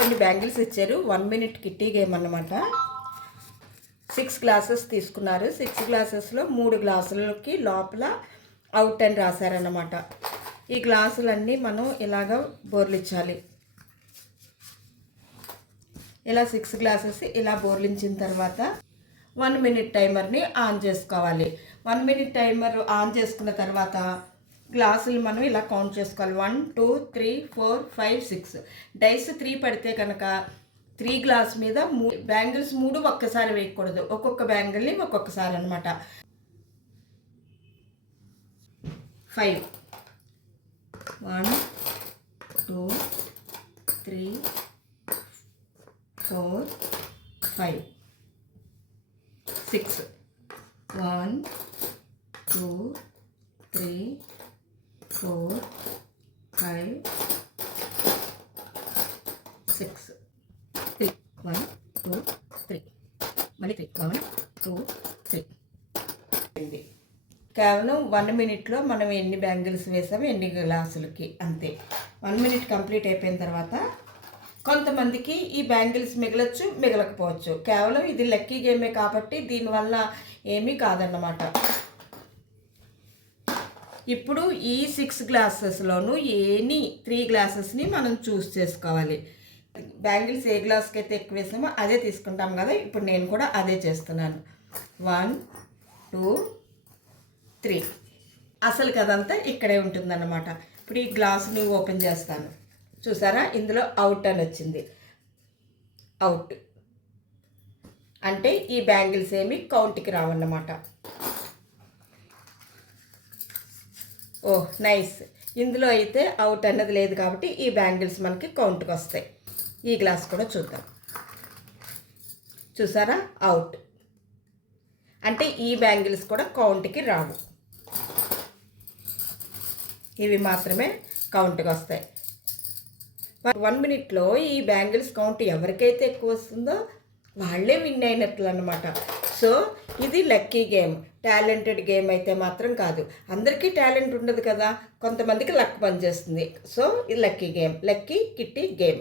కొన్ని బ్యాంగిల్స్ ఇచ్చారు. One minute kitty game అన్నమాట. సిక్స్ గ్లాసెస్ తీసుకున్నారు. సిక్స్ గ్లాసెస్లో మూడు గ్లాసులకి లోపల అవుట్ అని రాశారన్నమాట. ఈ గ్లాసులన్నీ మనం ఇలాగ బోర్లించాలి ఇలా సిక్స్ గ్లాసెస్ ఇలా బోర్లించిన తర్వాత వన్ మినిట్ టైమర్ని ఆన్ చేసుకోవాలి. వన్ మినిట్ టైమర్ ఆన్ చేసుకున్న తర్వాత గ్లాసులు మనం ఇలా కౌంట్ చేసుకోవాలి. One two three four five six. Dice three పడితే కనుక త్రీ గ్లాస్ మీద మూ బ్యాంగిల్స్ మూడు ఒక్కసారి వేయకూడదు. ఒక్కొక్క బ్యాంగిల్ని ఒక్కొక్కసారి అనమాట five. One two three four five. Six. One two three four five six three one two three మళ్ళీ త్రీ వన్ టూ త్రీ అండి కేవలం వన్ మినిట్లో మనం ఎన్ని బ్యాంగిల్స్ వేసాము ఎన్ని గ్లాసులకి అంతే. వన్ మినిట్ కంప్లీట్ అయిపోయిన తర్వాత కొంతమందికి ఈ బ్యాంగిల్స్ మిగలచ్చు మిగలకపోవచ్చు. కేవలం ఇది లక్కీ గేమే కాబట్టి దీనివల్ల ఏమీ కాదన్నమాట. ఇప్పుడు ఈ సిక్స్ గ్లాసెస్లోనూ ఎనీ త్రీ గ్లాసెస్ని మనం చూస్ చేసుకోవాలి. బ్యాంగిల్స్ ఏ గ్లాస్కి అయితే ఎక్కువ వేసామో అదే తీసుకుంటాం కదా ఇప్పుడు నేను కూడా అదే చేస్తున్నాను. వన్ టూ త్రీ అసలు కదంతా ఇక్కడే ఉంటుందన్నమాట. ఇప్పుడు ఈ గ్లాసుని ఓపెన్ చేస్తాను. చూసారా? ఇందులో అవుట్ అని వచ్చింది. అవుట్ అంటే ఈ బ్యాంగిల్స్ ఏమి కౌంట్కి రావన్నమాట. Oh nice. ఇందులో అయితే అవుట్ అన్నది లేదు కాబట్టి ఈ బ్యాంగిల్స్ మనకి కౌంట్కి వస్తాయి. ఈ గ్లాస్ కూడా చూద్దాం. చూసారా? అవుట్. అంటే ఈ బ్యాంగిల్స్ కూడా కౌంట్కి రావు. ఇవి మాత్రమే కౌంట్కి వస్తాయి. వన్ మినిట్లో ఈ బ్యాంగిల్స్ కౌంట్ ఎవరికైతే ఎక్కువ వస్తుందో వాళ్ళే విన్ అయినట్లు అనమాట సో ఇది లక్కీ గేమ్. టాలెంటెడ్ గేమ్ అయితే మాత్రం కాదు. అందరికీ టాలెంట్ ఉండదు కదా. కొంతమందికి లక్ పనిచేస్తుంది. సో ఇది lucky game. Lucky kitty game.